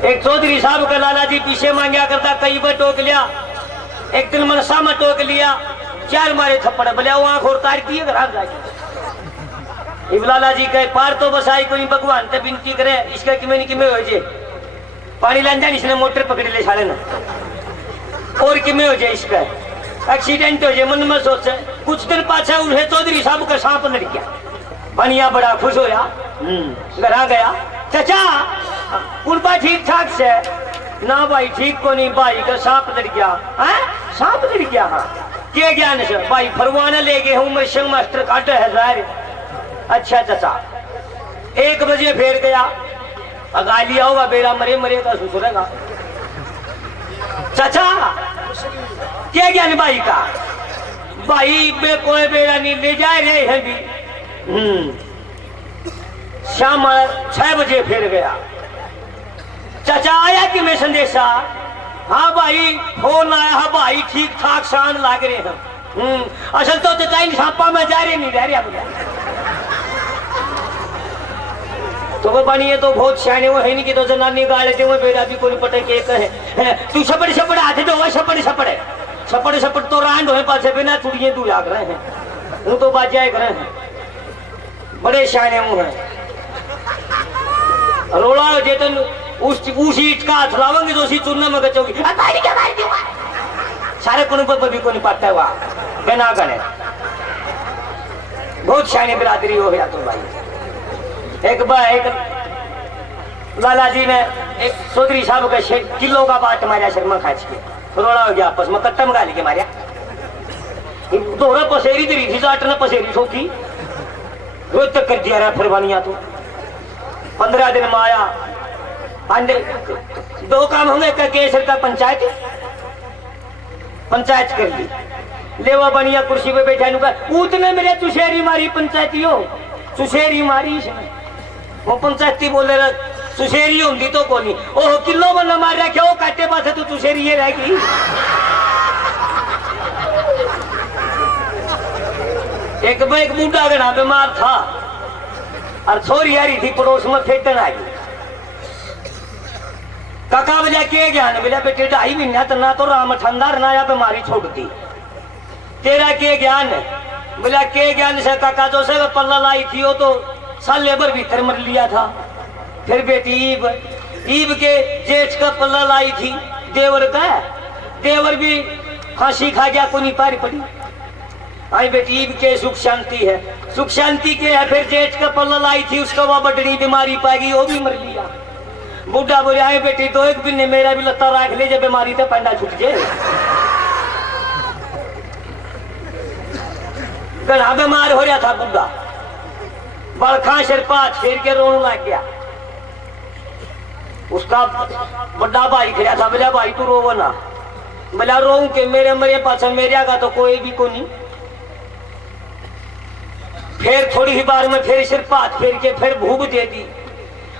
एक चौधरी साहब का लाला जी पीछे मांगा करता, कई बार टोक लिया। एक दिन मनसा में टोक लिया, 4 मारे थप्पड़, बोले वो आंख और तार की घर जाके। इब लाला जी कहे पार तो बसाई कोई भगवान ते विनती करे, इसका किमें किमें हो जे पानी लान जाए, इसने मोटर पकड़ ले साले ना, और किमें हो जाए इसका एक्सीडेंट हो जाए। मन में सोचे कुछ दिन पाछे उठे चौधरी साहब का सांप लड़ गया। बनिया बड़ा खुश होया, घर आ गया, चाचा उनका ठीक ठाक से ना भाई, ठीक को नहीं भाई का सांप लड़ गया है, सांप लड़ गया। हाँ क्या ज्ञान से भाई, फरवाना ले गए हूँ मैं, संग मास्टर काटे हजार। अच्छा चाचा 1 बजे फेर गया, अगा लिया होगा बेरा मरे मरेगा ससुरेगा। चाचा क्या ज्ञान भाई का, भाई बे कोई बेरा नहीं ले जा रहे हैं भी। शाम 6 बजे फिर गया, चाचा आया कि मैं संदेशा, हाँ भाई फोन आया है भाई, ठीक ठाक शान लाग रहे हैं। असल तो चाचा इन सांपा में जा रहे नहीं रह रहा। तो वो बनी है तो बहुत सियाने वो है नहीं कि तो जनानी गाले थे वो बेरा भी कोई पटे के कहे तू छपड़ छपड़ हाथ दो छपड़ छपड़ छपड़ छपड़ तो रांड हो पासे बिना चुड़िए तू लाग रहे हैं, वो तो बाजाए कर रहे हैं, बड़े सियाने मुंह है। रोला हो जेतन उस ईट का हाथ लावेंगे तो उसी चूरने में गचोगी, सारे कोने पर भी को नहीं पाता है वहां बिना गने। बहुत सियाने बिरादरी हो गया तो भाई। एक लाला जी ने एक चौधरी साहब का किलो का बाट मारा शर्मा खाच के, रोड़ा हो गया आपस में, कट्टा मंगा लेके मारिया। दोहरा पसेरी दरी थी, जाटना पसेरी ठोकी, रोज तक कर दिया रहा फिर बनिया तो 15 दिन में आया। अंडे 2 काम होंगे, केसर का पंचायत कर दी, लेवा बनिया कुर्सी पे बैठा नुका, उतने मेरे चुशेरी मारी पंचायतियों, चुशेरी मारी इसने। वो पंचायती बोले सुशेरी होंगी तो कोनी, ओह किलो बना मार रहा क्या, काटे पासे तो सुशेरी ये रहेगी। एक बूढ़ा गना बीमार था और छोरी आ रही थी पड़ोस में, फेंकन आ गई। काका बजा के ज्ञान बोला बेटे 2.5 महीना तो ना तो राम ठंडा ना या बीमारी छोड़ दी, तेरा के ज्ञान है? बोला के ज्ञान से काका जो से पल्ला लाई थी वो तो साल लेबर भीतर मर लिया था। फिर बेटी ईब के जेठ का पल्ला लाई थी, देवर का, देवर भी फांसी खा गया, को नहीं पारी पड़ी। आई बेटी ईब के सुख शांति है, सुख शांति के है। फिर जेठ का पल्ला लाई थी, उसका वह बटड़ी बीमारी पाएगी, वो भी मर लिया। बुढ़ा बोले आए बेटी तो 1 दिन मेरा भी लत्ता राख ले, जब बीमारी तो पंडा छूट जाए। गला बीमार हो रहा था बुढ़ा, बड़खा सिर पाँच फेर के रोने लग गया। उसका बड़ा भाई खड़ा था, बोला भाई तू रोवो ना। बोला रो के मेरे मरे पाछा मेरे का तो कोई भी को नहीं। फिर थोड़ी ही बार में फिर सिर पाँच फेर के फिर भूख दे दी।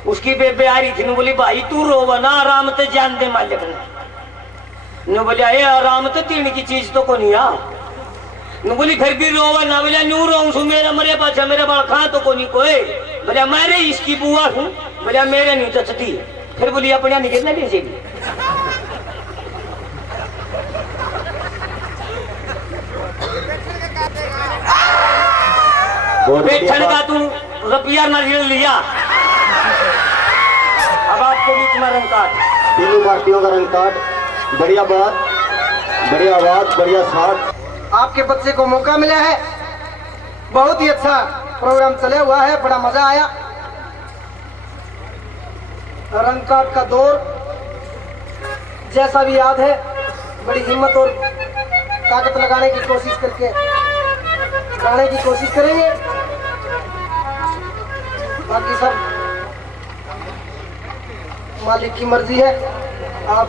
उसकी बेबे आ रही थी, बोली भाई तू रोवो ना, आराम तो जान दे मालिक ने। बोलिया ये आराम तो 3 की चीज तो को नहीं आ। बोली फिर भी रोवा ना। बोला न्यू रो मेरा मरे पाछा मेरा बाल खा तो को नहीं कोई। बोला मेरे इसकी बुआ हूँ। बोला मेरे नहीं तो चती। फिर बोली अपने निकलना कैसे भी। बैठन का तू रुपया न लिया। अब आपके बीच में रंग काट, तीनों पार्टियों का रंग काट। बढ़िया बात, बढ़िया आवाज, बढ़िया साथ। आपके बच्चे को मौका मिला है, बहुत ही अच्छा प्रोग्राम चले हुआ है, बड़ा मजा आया। रंग काट का दौर जैसा भी याद है, बड़ी हिम्मत और ताकत लगाने की कोशिश करके गाने की कोशिश करेंगे। बाकी सब मालिक की मर्जी है। आप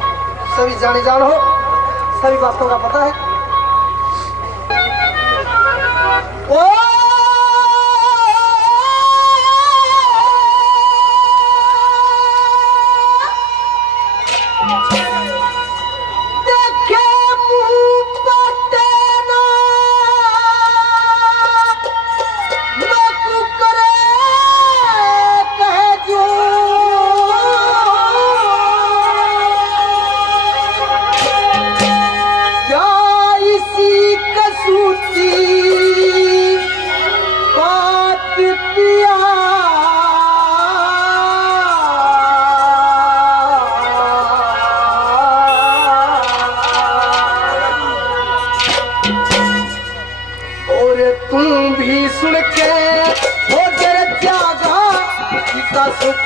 सभी जाने जान हो, सभी बातों का पता है। ओ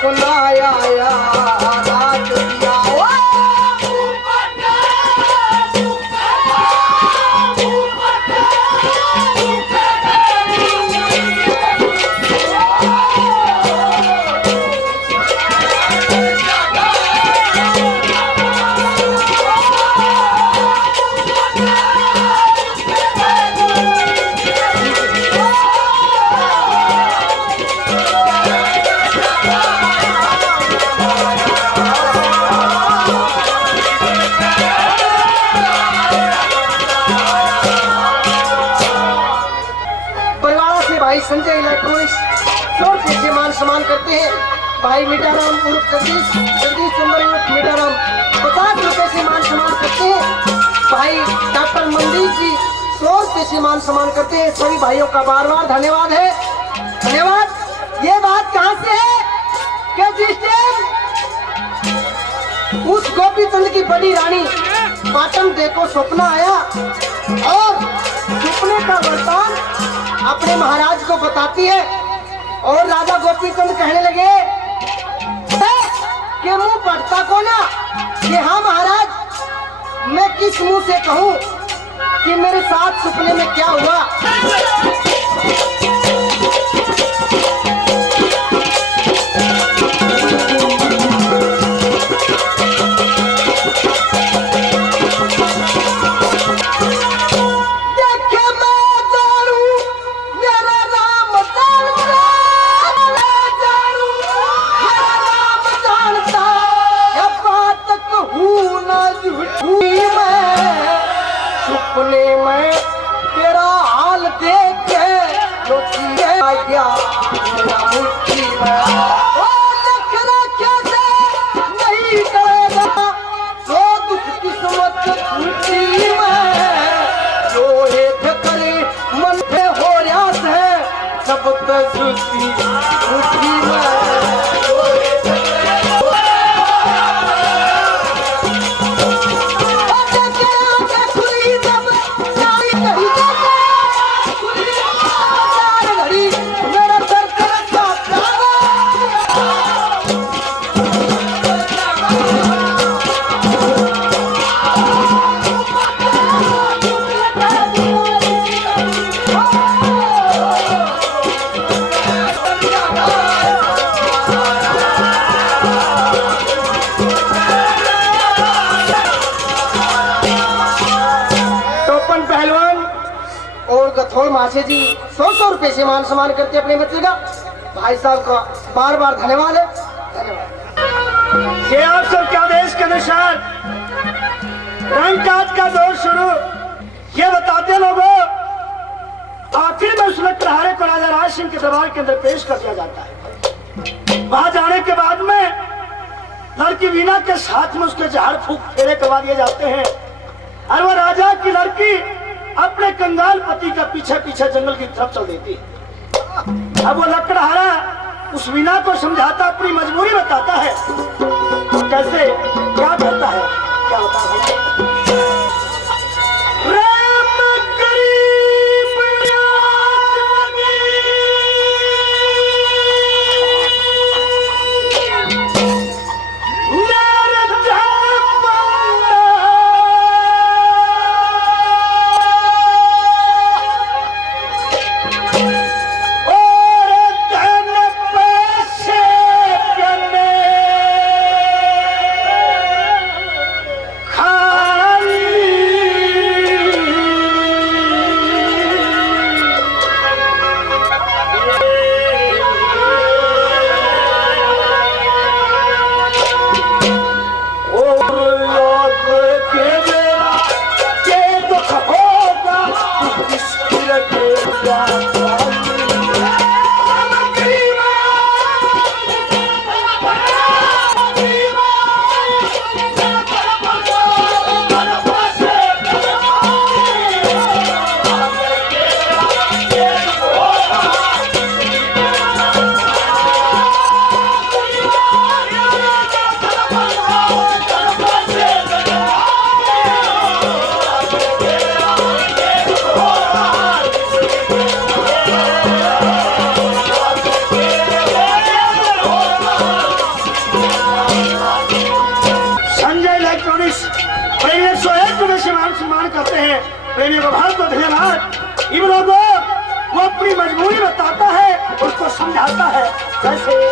सपना आया रात दिया संजय इलेक्ट्रॉनिक्स 100 रुपये से मान सम्मान करते हैं। भाई मीठाराम उर्फ जगदीश सुंदर उर्फ मीठाराम 50 रुपये से मान सम्मान करते हैं। भाई डॉक्टर मनदीप जी 100 रुपये से मान सम्मान करते हैं। सभी भाइयों का बार बार धन्यवाद है। धन्यवाद। ये बात कहाँ से है कि जिस टाइम उस गोपीचंद की बड़ी रानी पाटन देखो सपना आया और सपने का वरदान अपने महाराज को बताती है और राजा गोपीचंद कहने लगे कि मुंह पड़ता को ना कि हाँ महाराज मैं किस मुंह से कहूँ कि मेरे साथ सपने में क्या हुआ। सपने में तेरा हाल देख के आ गया मेरा मुट्ठी में कैसे नहीं करेगा तो दुख किस्मत मुट्ठी में जो एक करे मन पे हो याद है सब तजुती मुट्ठी में गथोड़ माछे जी 100 रुपए से मान सम्मान करते अपने बच्चे का। भाई साहब का बार बार धन्यवाद है। धन्यवाद। ये आप सब के आदेश के अनुसार रंगकाज का दौर शुरू। ये बताते लोगों आखिर में उस लकड़हारे को राजा राज सिंह के दरबार के अंदर पेश कर दिया जाता है। वहां जाने के बाद में लड़की वीणा के साथ में उसके झाड़ फूक फेरे करवा दिए जाते हैं और वह राजा की लड़की अपने कंगाल पति का पीछे पीछे जंगल की तरफ चल देती। अब वो लकड़हारा उस वीणा को समझाता, अपनी मजबूरी बताता है। कैसे क्या कहता है, क्या बताता है? इस प्रेमी 101 रुपये से मान सम्मान करते हैं। प्रेमी को बहुत बहुत धन्यवाद। इन लोगों वो अपनी मजबूरी बताता है, उसको समझाता है कैसे।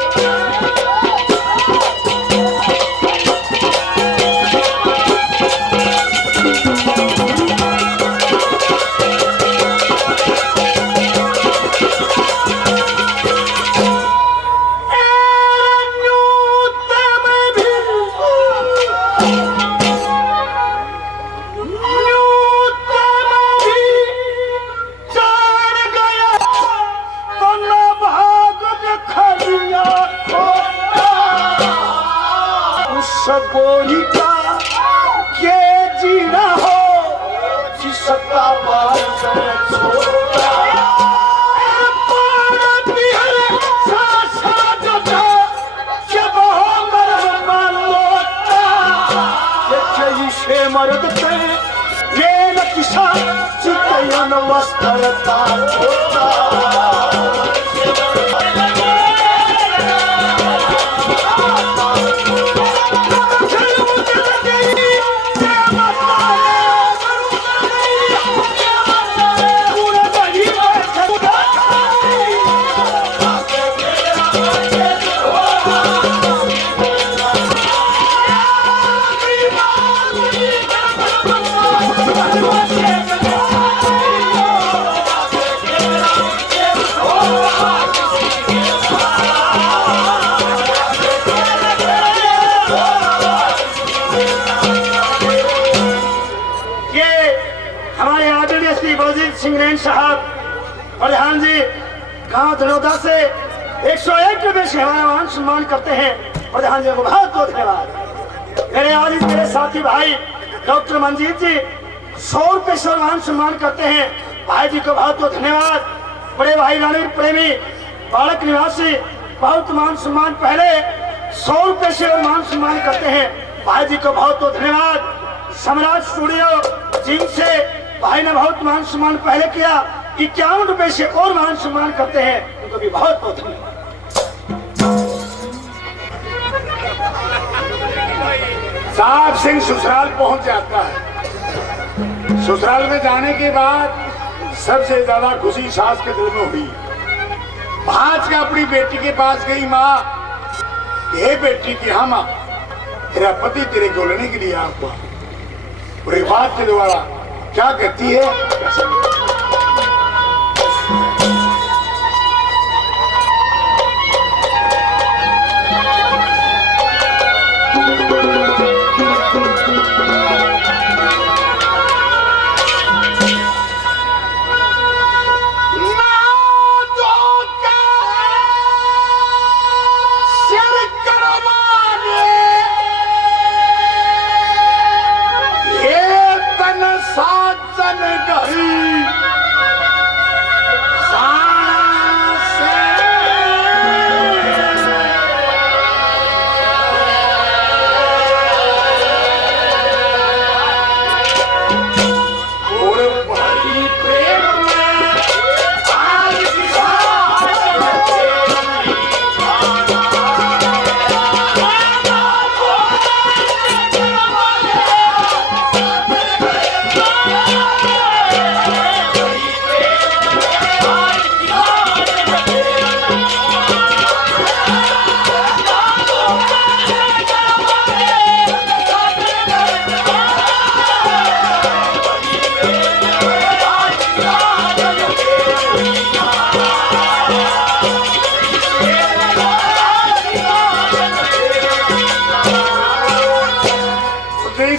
साहब और हाँ जी गांव धनौदा से 101 रुपये से हमारा मान सम्मान करते हैं। और हाँ जी को बहुत बहुत धन्यवाद। मेरे आज मेरे साथी भाई डॉक्टर मंजीत जी 100 रुपये से मान सम्मान करते हैं। भाई जी को बहुत बहुत धन्यवाद। बड़े भाई रणवीर प्रेमी बालक निवासी बहुत मान सम्मान पहले 100 रुपये से मान सम्मान करते हैं। भाई जी को बहुत बहुत धन्यवाद। सम्राट स्टूडियो जिनसे भाई ने बहुत मान सम्मान पहले किया 51 रुपये से और मान सम्मान करते हैं, उनको भी बहुत बहुत धन्यवाद। साहब सिंह ससुराल पहुंच जाता है। ससुराल में जाने के बाद सबसे ज्यादा खुशी सास के दिल में हुई। भाज का अपनी बेटी के पास गई, माँ ये बेटी की हाँ माँ तेरा पति तेरे को लेने के लिए आपको और एक बात के द्वारा क्या कहती है।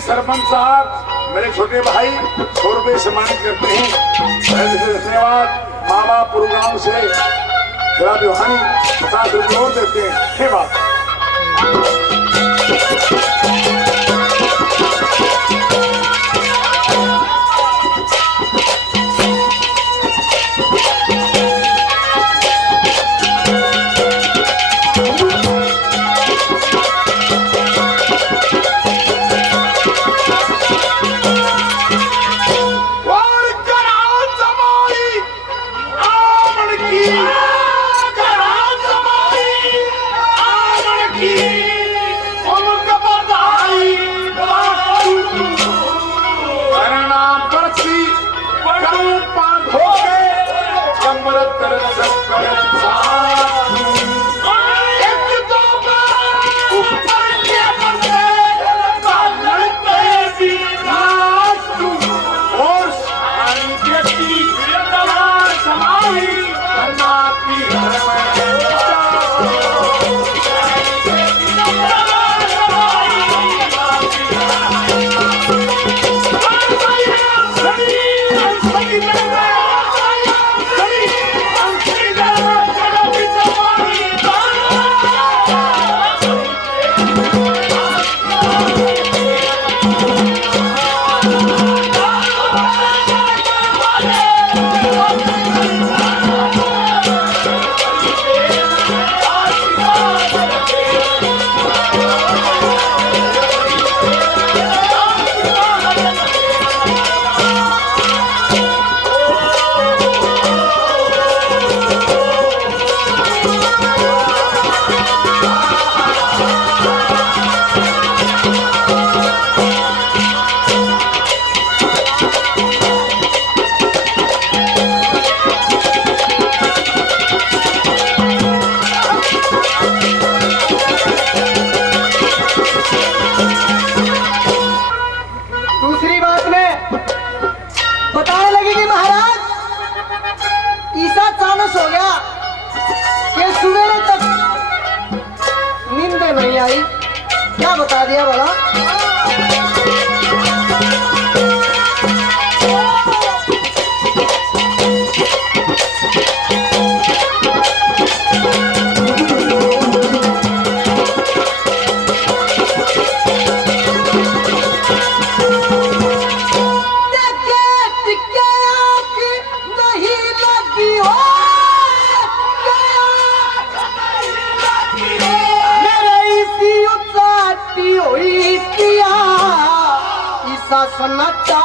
सरपंच साहब मेरे छोटे भाई 100 रुपये सम्मानित करते हैं। धन्यवाद। मामा पुरगांव से जरा व्यवहारी 50 रुपये और देते हैं। हे बात दूसरी बात में बताने लगी कि महाराज ईसा चानस हो गया कि सवेरे तक नींद नहीं आई। क्या बता दिया भला? सन्नाटा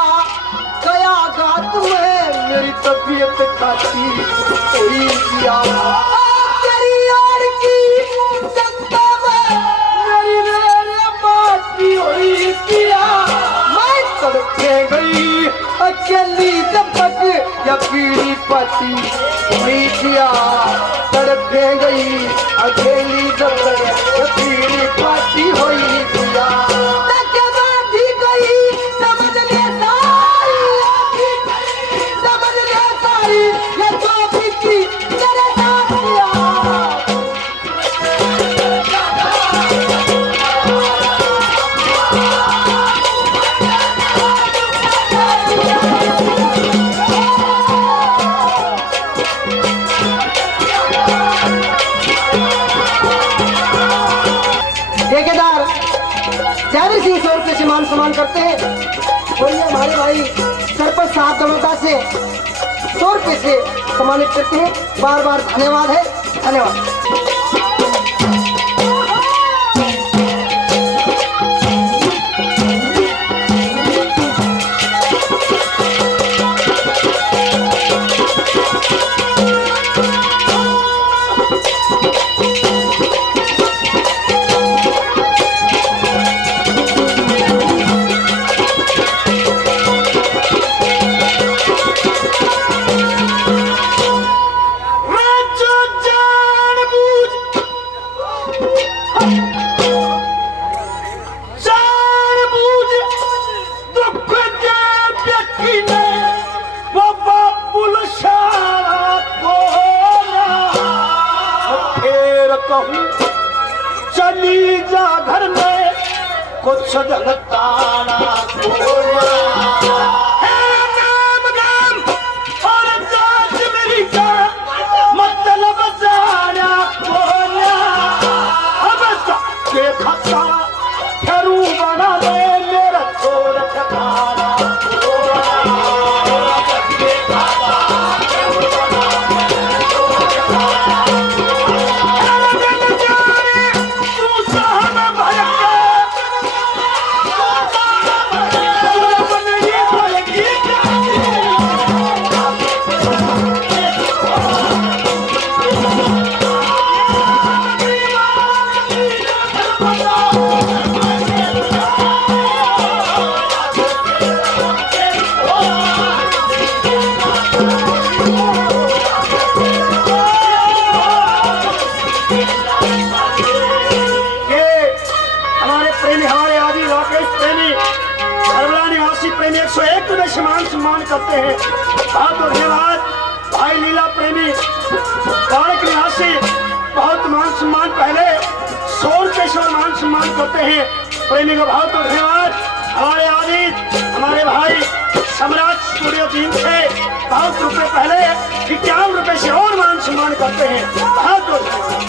गया गात में मेरी तबीयत खाती कोई किया तेरी यार की जनता में मेरी मेरे बात की हुई किया। मैं तड़पे गई अकेली दबक या पीली पति हुई किया। तड़पे गई अकेली दबक या पीली पति हुई किया। ठेकेदार जयवीर सिंह 100 रुपये से मान सम्मान करते हैं और ये हमारे भाई सरपंच साहब दमोदा से 100 रुपये से सम्मानित करते हैं। बार बार धन्यवाद है, धन्यवाद। चली जा घर में कुछ ताना और जात मेरी का मतलब जाना कोना अब देखता फेरू बना ले मेरा छोड़ ठिकाना। मुकेश प्रेमी खरबला निवासी प्रेमी 101 रुपये से मान सम्मान करते हैं। बहुत धन्यवाद। भाई लीला प्रेमी बाड़क निवासी बहुत मान सम्मान, पहले 100 रुपये से मान सम्मान करते हैं प्रेमी को बहुत धन्यवाद। हमारे आदित हमारे भाई सम्राट स्टूडियो टीम से बहुत रुपये पहले 51 रुपये से और मान सम्मान करते हैं। बहुत धन्यवाद।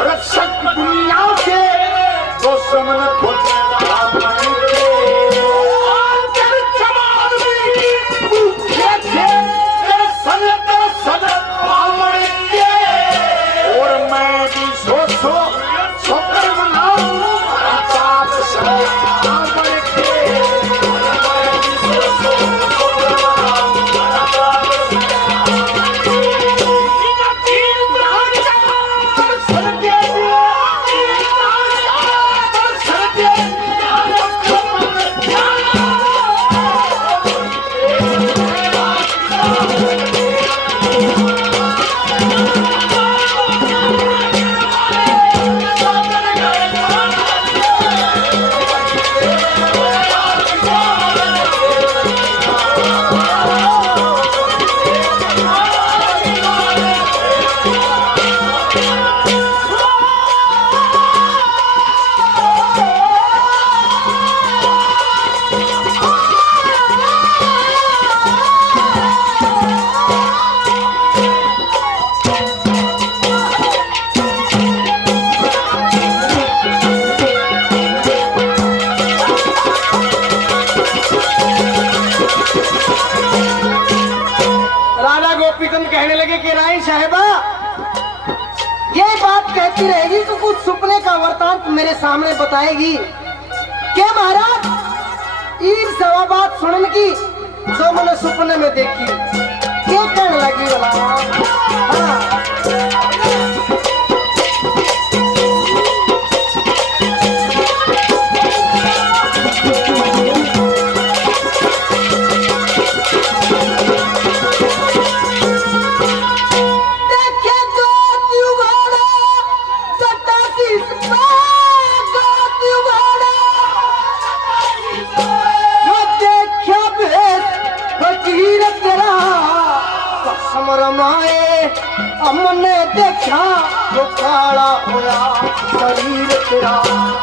रक्षक दुनिया के तो समन और मैं भी सोचो छोकर बनाऊं कहने लगे कि रानी साहिबा ये बात कहती रहेगी तो कुछ सपने का वृतांत मेरे सामने बताएगी क्या महाराज ईर सवा बात सुनने की जो मैंने सपने में देखी क्या कहने लगी वाला हमने देखा तो काला होया शरीर तेरा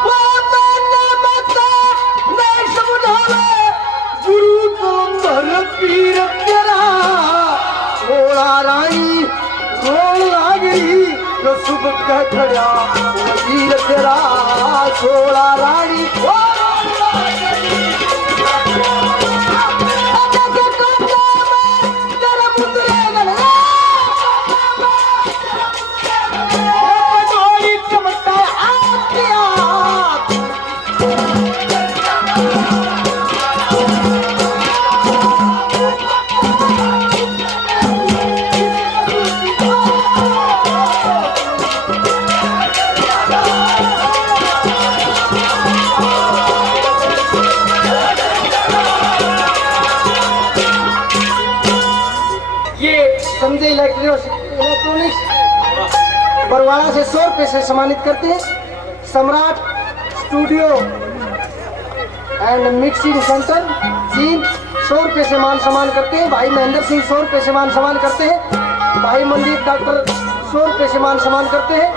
वो मैंने मता मैं समझावे गुरु तुम पीर तेरा थोड़ा रानी रोन लागी तो सुबह कह खड़ा शरीर तेरा थोड़ा रानी संजय इलेक्ट्रॉनिक्स बरवाड़ा से 100 रुपये से सम्मानित करते हैं। सम्राट स्टूडियो एंड मिक्सिंग सेंटर चीन 100 रुपये से मान सम्मान करते हैं। भाई महेंद्र सिंह 100 रुपये से मान सम्मान करते हैं। भाई मनदीप डॉक्टर 100 रुपये से मान सम्मान करते हैं।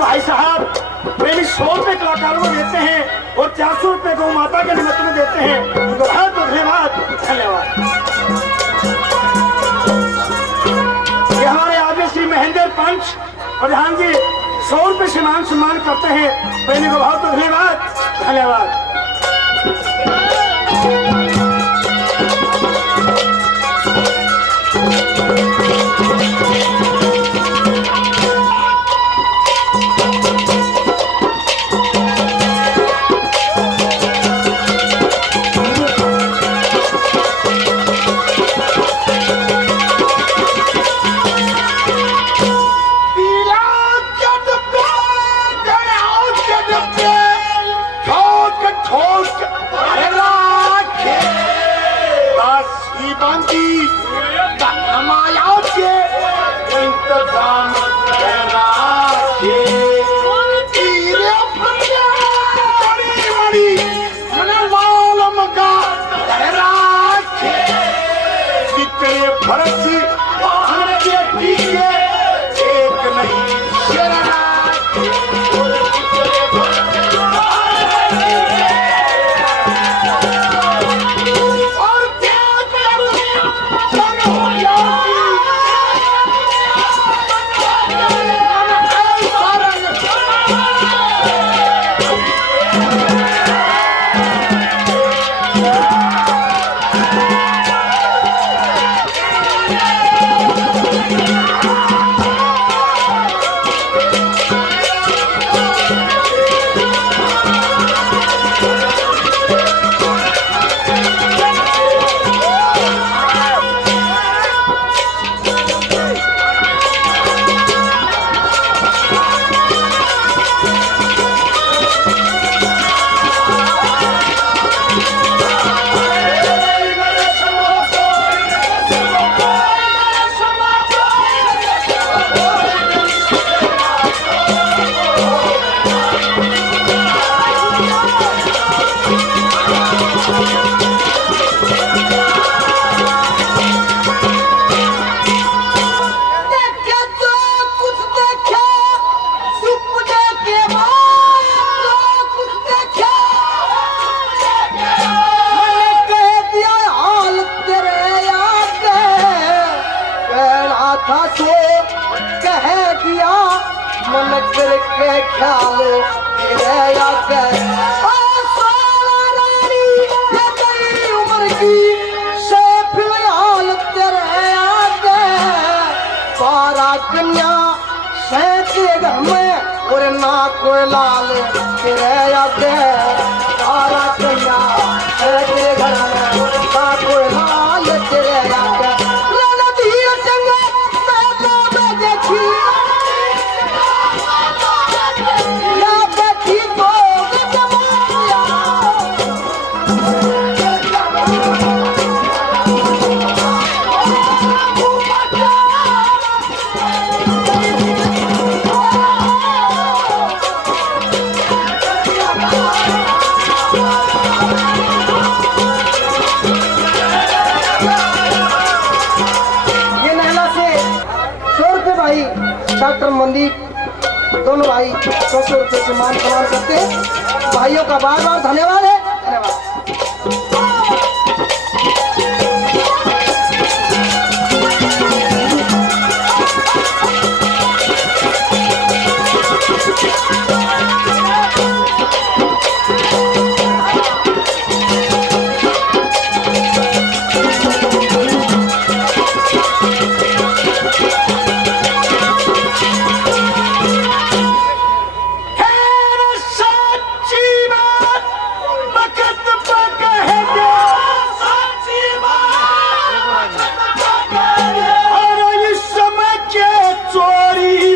भाई साहब प्रेमी 100 रुपए कलाकारों को देते हैं और 400 रुपए गौ माता के निमित्त में देते हैं। तो बहुत धन्यवाद धन्यवाद। ये हमारे आगे श्री महेंद्र पंच प्रधान जी 100 रुपए से मान सम्मान करते हैं। प्रेमी को बहुत धन्यवाद धन्यवाद। डॉक्टर मनदीप दोनों भाई 100 रुपए से मान सम्मान करते हैं। भाइयों का बार बार धन्यवाद है। धन्यवाद। छोड़ी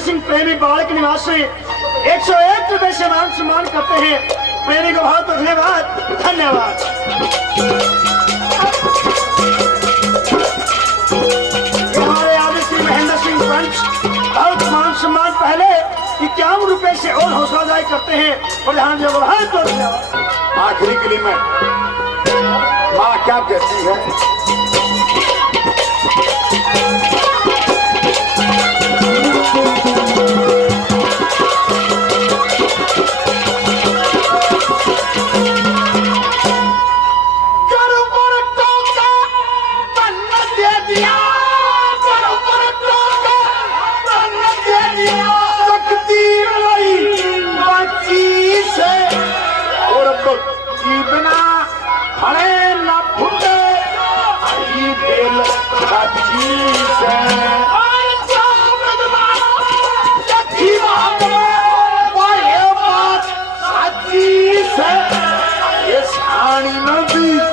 सिंह प्रेमी बाड़ के निवासी 101 रुपए से मान सम्मान करते हैं। प्रेमी को बहुत धन्यवाद, धन्यवाद। हमारे आदि श्री महेंद्र सिंह पंच बहुत मान सम्मान पहले 51 रुपए से और हौसला अफजाई करते हैं। प्रधान जी को बहुत धन्यवाद। आखिरी के लिए मैं माँ क्या कहती है? बिना खड़े न फूटे आई दिल का चीज है। ये साड़ी नदी